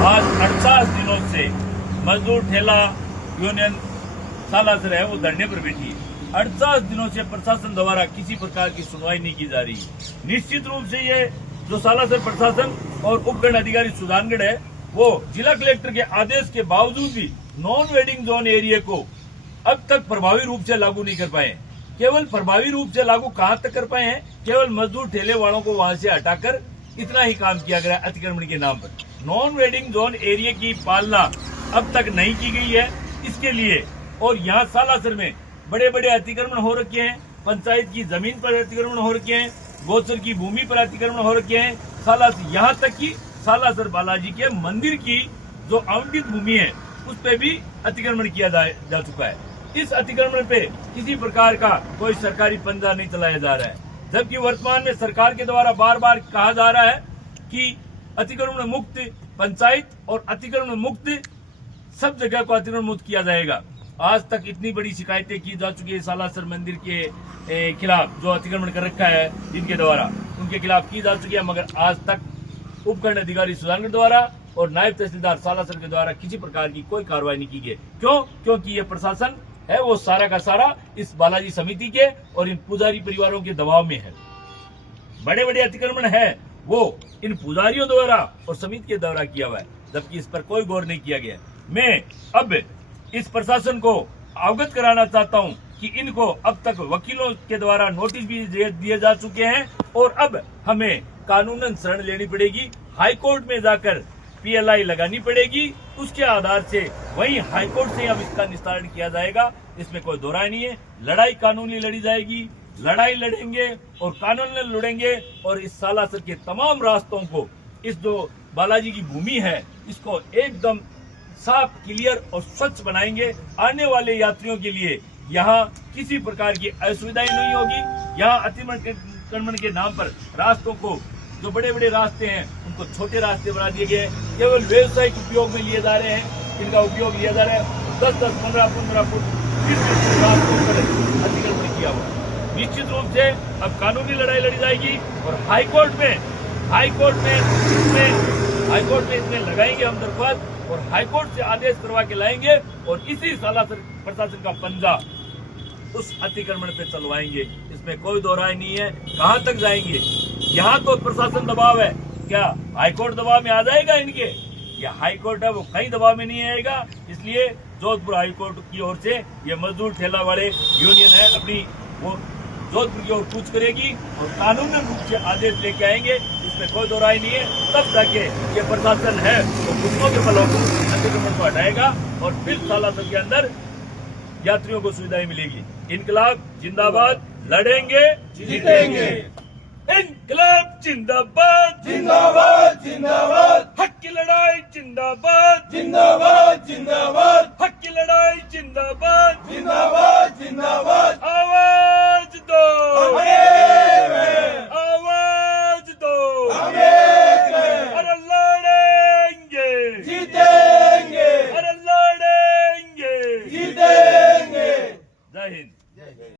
आज 48 दिनों से मजदूर ठेला यूनियन सालासर है वो धरने पर बैठी है। 48 दिनों से प्रशासन द्वारा किसी प्रकार की सुनवाई नहीं की जा रही। निश्चित रूप से ये जो सालासर प्रशासन और उपखंड अधिकारी सुधानगढ़ है वो जिला कलेक्टर के आदेश के बावजूद भी नॉन वेडिंग जोन एरिया को अब तक प्रभावी रूप से लागू नहीं कर पाए। केवल प्रभावी रूप से लागू कहां तक कर पाए हैं, केवल मजदूर ठेले वालों को वहां से हटाकर इतना ही काम किया गया अतिक्रमण के नाम पर। नॉन वेडिंग जोन एरिया की पालना अब तक नहीं की गई है इसके लिए। और यहाँ सालासर में बड़े बड़े अतिक्रमण हो रखे हैं, पंचायत की जमीन पर अतिक्रमण हो रखे हैं, गोचर की भूमि पर अतिक्रमण हो रखे हैं, सालासर यहाँ तक कि सालासर बालाजी के मंदिर की जो आवंटित भूमि है उस पर भी अतिक्रमण किया जा चुका है। इस अतिक्रमण पे किसी प्रकार का कोई सरकारी पंजा नहीं चलाया जा रहा है, जबकि वर्तमान में सरकार के द्वारा बार बार कहा जा रहा है कि अतिक्रमण मुक्त पंचायत और अतिक्रमण मुक्त सब जगह को अतिक्रमण मुक्त किया जाएगा। आज तक इतनी बड़ी शिकायतें की जा चुकी है सालासर मंदिर के खिलाफ, जो अतिक्रमण कर रखा है जिनके द्वारा, उनके खिलाफ की जा चुकी है, मगर आज तक उपखंड अधिकारी सुधानगढ़ द्वारा और नायब तहसीलदार सालासर के द्वारा किसी प्रकार की कोई कार्रवाई नहीं की गई। क्यों? क्योंकि ये प्रशासन है वो सारा का सारा इस बालाजी समिति के और इन पुजारी परिवारों के दबाव में है। बड़े बड़े अतिक्रमण है वो इन पुजारियों द्वारा और समिति के द्वारा किया हुआ है, जबकि इस पर कोई गौर नहीं किया गया। मैं अब इस प्रशासन को अवगत कराना चाहता हूं कि इनको अब तक वकीलों के द्वारा नोटिस भी दिए जा चुके हैं और अब हमें कानूनन शरण लेनी पड़ेगी। हाईकोर्ट में जाकर PLI लगानी पड़ेगी, उसके आधार से वहीं हाईकोर्ट से अब इसका निस्तारण किया जाएगा। इसमें कोई दो राय नहीं है। लड़ाई कानूनी लड़ी जाएगी, लड़ाई लड़ेंगे और कानून लड़ेंगे और इस सालासर के तमाम रास्तों को, इस जो बालाजी की भूमि है इसको एकदम साफ, क्लियर और स्वच्छ बनाएंगे। आने वाले यात्रियों के लिए यहाँ किसी प्रकार की असुविधाएं नहीं होगी। यहाँ अतिक्रमण के नाम पर रास्तों को, जो बड़े बड़े रास्ते हैं उनको छोटे रास्ते बना दिए गए, केवल व्यवसायिक उपयोग में लिए जा रहे हैं, इनका उपयोग लिया जा रहा है। 10-10, 15-15 फुट रास्तों पर अतिक्रमण किया हुआ। निश्चित रूप से अब कानूनी लड़ाई लड़ी जाएगी और हाईकोर्ट में इसमें लगाएंगे हम दरख्वास्त और हाईकोर्ट से आदेश करवा के लाएंगे और इसी सालासर प्रशासन का पंजा उस अतिक्रमण पे चलवाएंगे। इसमें कोई दो राय नहीं है। कहां तक जाएंगे? यहाँ तो प्रशासन दबाव है, क्या हाईकोर्ट दबाव में आ जाएगा इनके? या हाईकोर्ट है वो कहीं दबाव में नहीं आएगा। इसलिए जोधपुर हाईकोर्ट की ओर से ये मजदूर ठेला वाले यूनियन है अपनी वो जोधपुर की ओर कूच करेगी और कानूनी रूप से आदेश लेके आएंगे। इसमें कोई दो राय नहीं है। तब जाके ये प्रशासन है वो घुटनों के बलों को अतिक्रमण को हटाएगा और फिर सालासर के अंदर यात्रियों को सुविधाएं मिलेगी। इनकलाब जिंदाबाद, लड़ेंगे जीतेंगे। इनकलाब जिंदाबाद, जिंदाबाद जिंदाबाद, हक की लड़ाई जिंदाबाद, जिंदाबाद जिंदाबाद।